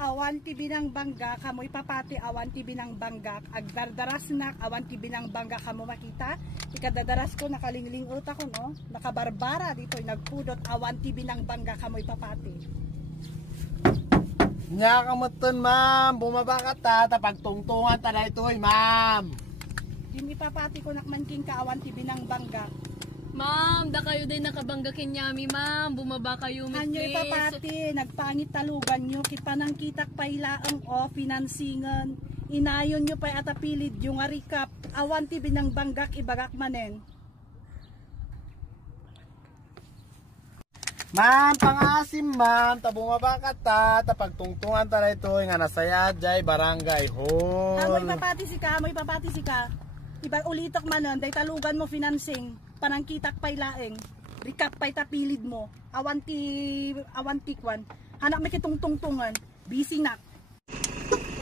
awan ti binang bangga kamoy papati awan ti binang bangga agdardaras nak awan ti binang bangga kamo makita ikadadaras ko nakalingling uta ko no nakabarbara dito nagpudot awan ti binang bangga kamoy papati. Nya kamuton ma'am, bumaba ka ta, pagtungtungan ta na ito ma'am. Yung ipapati ko nakmanking kaawan ti binang bangga. Ma'am, da kayo din nakabangga kinyami ma'am, bumaba kayo mit Anyo please. ipapati, nagpangit talugan nyo, kipanang kitak pailaang o finansingan. Inayon nyo pa atapilid yung arikap, awan ti binang banggak ibagak manen. Ma'am, pangasim ma'am, bumaba ka ta, pagtungtungan ta na ito, nga nasaya jay barangay hall. Amoy papati si ka. Iba ulitok manon, day talugan mo financing, panang kitak pailaeng, recap pay tapilid mo, awan ti kwan, anak may kitungtungtungan, busy na.